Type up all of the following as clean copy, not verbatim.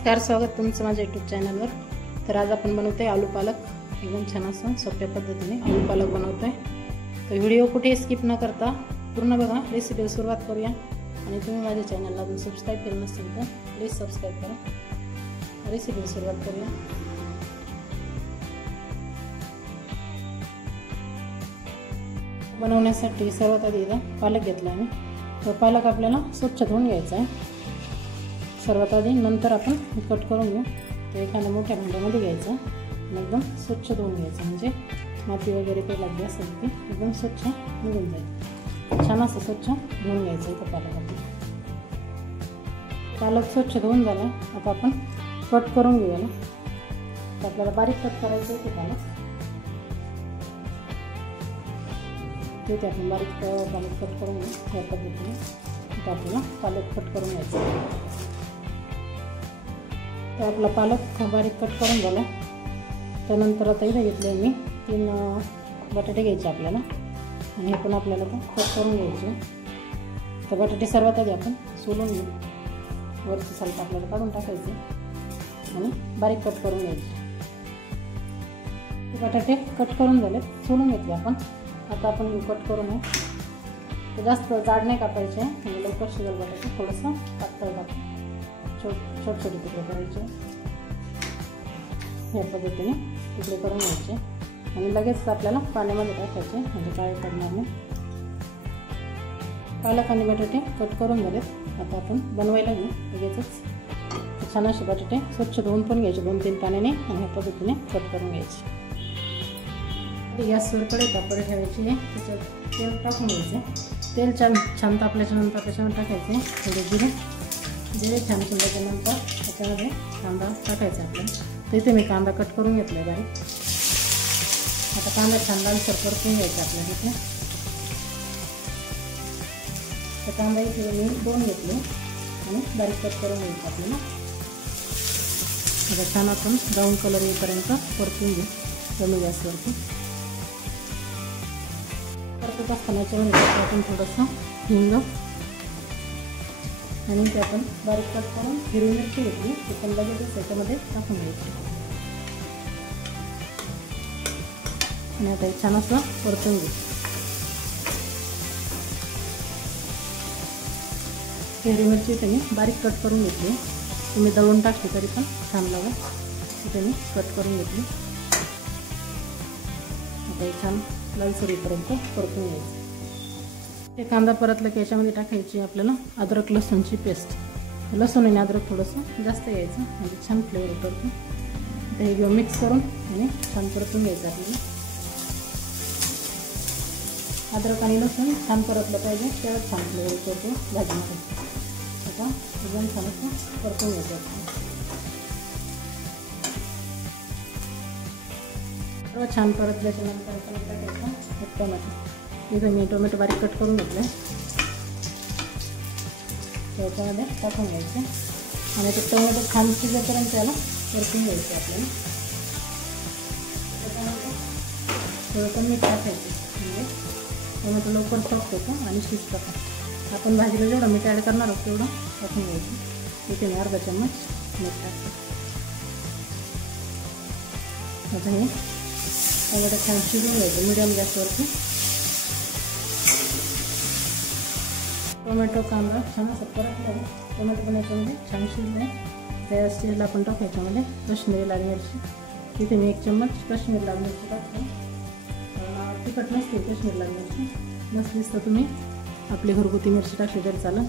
नमस्कार, स्वागत तुमचं माझ्या यूट्यूब चॅनलवर। तर आज आपण बनवतोय आलू पालक। एकदम छान असं सोप्या पद्धतीने आलू पालक बनवतोय। तर व्हिडिओ कुठे स्किप न करता पूर्ण बघा। रेसिपीला सुरुवात करूया। आणि तुम्ही माझ्या चॅनलला अजून सबस्क्राइब केलं नसेल तर प्लीज सबस्क्राइब करा। रेसिपीला सुरुवात करूया। बनवण्यासाठी सर्वात आधी इथं पालक घेतला आहे। तो पालक आपल्याला स्वच्छ धुवून घ्यायचा आहे सर्वात आधी। नंतर आपण कट करून घेऊ। तर एखाद्या मोठ्या भांड्यामध्ये घ्यायचं, एकदम स्वच्छ धुवून घ्यायचं, म्हणजे माती वगैरे काही लागली असेल ती एकदम स्वच्छ निघून जाईल। छान असं स्वच्छ धुवून घ्यायचं इथं पालक आपलं। पालक स्वच्छ धुवून झाला। आता आपण कट करून घेऊया ना। तर आपल्याला बारीक कट करायचं आहे ते पालक। ते आपण बारीक पालक कट करून घेऊ या पद्धतीने। आता आपल्याला पालक कट करून घ्यायचं। तर आपला पालक बारीक कट करून झाला। त्यानंतर आता इथे घेतले मी 3 बटाटे घ्यायचे आपल्याला, आणि हे पण आपल्याला कट करून घ्यायचे। तर बटाटे सर्वात आधी आपण सोलून घेऊ। वरची साल आपल्याला काढून टाकायचे आणि बारीक कट करून घ्यायचे। बटाटे कट करून झाले, सोलून घेतले आपण। आता आपण कट करून तर जास्त जाड नाही कापायचे, म्हणजे लवकर शिजेल बटाटे। थोडंसं पातळ कापून छोटे छोटे तुकडे करायचे। या पद्धतीने तुकडे करून घ्यायचे आणि लगेच आपल्याला पाण्यामध्ये टाकायचे, म्हणजे काळे पडणार नाही। पालक आणि बटाटे कट करून झालेत। आता आपण बनवायला घेऊ लगेचच। छान असे बटाटे स्वच्छ धुवून पण घ्यायचे 2-3 पाण्याने, आणि या पद्धतीने कट करून घ्यायचे। गॅसवर कढई तापवायला ठेवायची आहे। त्याच्यात तेल टाकून घ्यायचे। तेल छान तापल्याच्या नंतर त्याच्यावर टाकायचे थोडे जिरे छान फुलल्याच्यानंतर त्याच्यामध्ये कांदा टाकायचा आपल्याला। तर इथे मी कांदा कट करून घेतला आहे बारीक। आता कांदा छान लालसर परतून घ्यायचा आपल्याला इथे। तर कांदा इथे मी 2 घेतले आणि बारीक कट करून घ्यायचा आपल्याला। आता छान आपण ब्राऊन कलर येईपर्यंत परतून घेऊ कमी गॅसवरती। परतत असताना याच्यामध्ये आपण थोडंसं हिंग आणि ते आपण बारीक कट करून हिरवी मिरची घेतली, ते पण लगेच त्याच्यामध्ये टाकून घ्यायची। आणि आता छान असं परतून घेऊ। हिरवी मिरची इथे मी बारीक कट करून घेतली। तुम्ही दळून टाकली तरी पण छान लागेल। इथे मी कट करून घेतली। आता छान लालसरीपर्यंत परतून घ्यायचं। हे कांदा परतलं की याच्यामध्ये टाकायची आपल्याला अद्रक लसूणची पेस्ट। लसूण आणि अद्रक थोडंसं जास्त घ्यायचं, म्हणजे छान फ्लेवर उतरतो। आता हे घेऊन मिक्स करून आणि छान परतून घ्यायचं आपल्याला। अद्रक आणि लसूण छान परतलं पाहिजे, तेव्हाच छान फ्लेवर उतरतो भाजीमध्ये। आता एकदम छान असं परतून घ्यायचं आपण। सर्व छान परतल्याच्या नंतर आपण टाकायचं टोमॅटो। इथं मी टोमॅटो बारीक कट करून घेतले, त्याच्यामध्ये टाकून घ्यायचे आणि ते टोमॅटो छान शिजेपर्यंत त्याला परतून घ्यायचे आपल्याला। त्याच्यानंतर थोडंसं मीठ टाकायचं, म्हणजे टोमॅटो लवकर सॉफ्ट होतो आणि शिजतं पण। आपण भाजीला जेवढं मीठ ॲड करणार आहोत तेवढं टाकून घ्यायचं। इथे मी अर्धा चम्मच मीठ टाकतो। आता हे टोमॅटो छान शिजून घ्यायचं मिडियम गॅसवरती। टोमॅटो कांदा छान असं परतला आहे। टोमॅटो पण याच्यामध्ये छान शिजलं आहे। त्या स्टेजला आपण टाकू याच्यामध्ये काश्मीरी लाल मिरची। इथे मी 1 चम्मच काश्मीरी लाल मिरची टाकते। तिखट नसते काश्मीरी लाल मिरची, नसलीच तर तुम्ही आपली घरगुती मिरची टाकली तरी चालेल।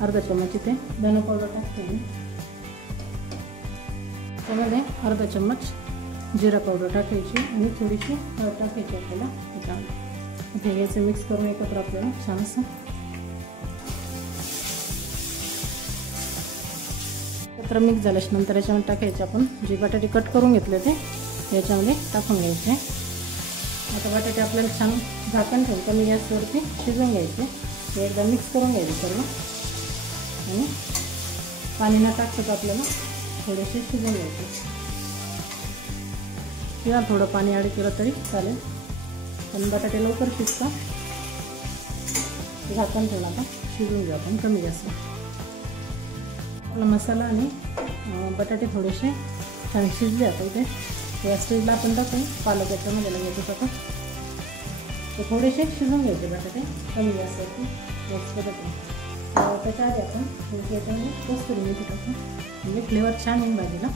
अर्धा चम्मच इथे धने पावडर टाकते मी। त्यामध्ये अर्धा चम्मच जिरा पावडर टाकायची आणि थोडीशी हळद टाकायची आपल्याला। इथे घ्यायचं मिक्स करून एकत्र आपल्याला छान असं एकत्र मिक्स झाल्याच्या नंतर याच्यामध्ये टाकायचे आपण जे बटाटे कट करून घेतले ते याच्यामध्ये टाकून घ्यायचे। आता बटाटे आपल्याला छान झाकण ठेवून कमी गॅसवरती शिजवून घ्यायचे। हे एकदा मिक्स करून घ्यायचे सर्व, आणि पाणी न टाकतात आपल्याला थोडेसे शिजवून घ्यायचे, किंवा थोडं पाणी ॲड केलं तरी चालेल, पण बटाटे लवकर शिजतात। झाकण ठेवून आता शिजवून घेऊ आपण कमी गॅसवर। आपला मसाला आणि बटाटे थोडेसे छान शिजले आता इथे या स्टेजला आपण टाकून पालक याच्यामध्ये घ्यायचं आता ते थोडेसे शिजून घ्यायचे बटाटे कमी गॅसवरती याच पद्धतीने. त्याच्या आधी आपण याच्यामध्ये कस्तुरी मेथी टाकू म्हणजे फ्लेवर छान येईल भाजीला.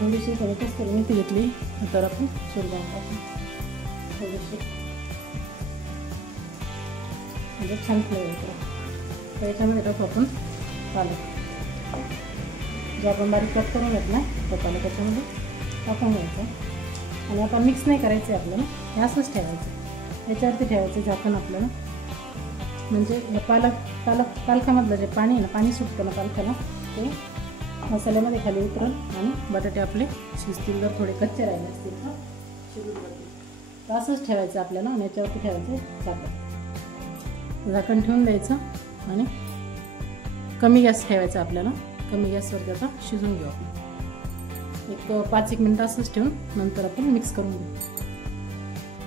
थोडीशी कस्तुरी मेथी घेतली तर आपण शेंगदाणे टाकू थोडेसे म्हणजे छान फ्लेवर येतो. तर याच्यामध्ये टाकू आपण पालक जो आपण बारीक कट करून घेतला तो पालक त्याच्यामध्ये टाकून घ्यायचा आणि आता मिक्स नाही करायचं आहे आपल्याला, हे असंच ठेवायचं. याच्यावरती ठेवायचं झाकण आपल्याला म्हणजे पालकामधलं जे पाणी आहे ना, पाणी सुटतं ना पालकाला ते मसाल्यामध्ये खाली उतरल आणि बटाटे आपले शिजतील. जर थोडे कच्चे राहिले असतील तर शिजून जातील. तर असंच ठेवायचं आपल्याला आणि याच्यावरती ठेवायचं झाकण ठेवून द्यायचं आणि कमी गॅस ठेवायचा आपल्याला. कमी गॅसवरती आता शिजून घेऊ आपण एक 5-1 मिनटं असंच ठेवून नंतर आपण मिक्स करून घेऊ.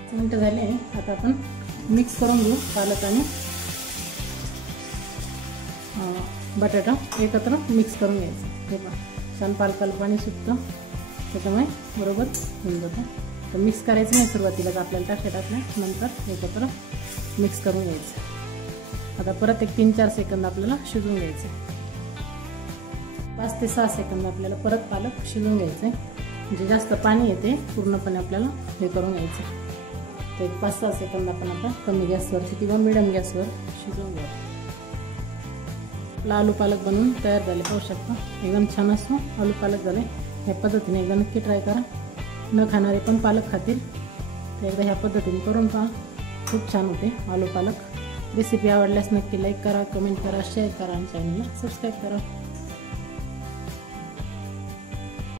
5 मिनटं झाले आता आपण मिक्स करून घेऊ. पालक आणि बटाटा एकत्र मिक्स करून घ्यायचं. हे पण छान पालकाला पाणी सुटतं त्याच्यामुळे बरोबर होऊन जातं. तर मिक्स करायचं नाही सुरुवातीलाच आपल्याला टाकल्या नंतर एकत्र मिक्स करून घ्यायचं. आता परत एक 3-4 सेकंद आपल्याला शिजवून घ्यायचं. 5 ते 6 सेकंद आपल्याला परत पालक शिजवून घ्यायचं आहे म्हणजे जास्त पाणी येते पूर्णपणे आपल्याला हे करून घ्यायचं. तर एक 5-6 सेकंद आपण आता कमी गॅसवरती किंवा मिडियम गॅसवर शिजवून घ्या. आपला आलू पालक बनवून तयार झाले पाहू शकता. एकदम छान असतो आलू पालक झाले. ह्या पद्धतीने एकदा नक्की ट्राय करा. न खाणारे पण पालक खातील. तर एकदा ह्या पद्धतीने करून पहा, खूप छान होते आलू पालक. रेसिपी आवडल्यास नक्की लाईक करा, कमेंट करा, शेअर करा आणि चॅनलला सबस्क्राईब करा.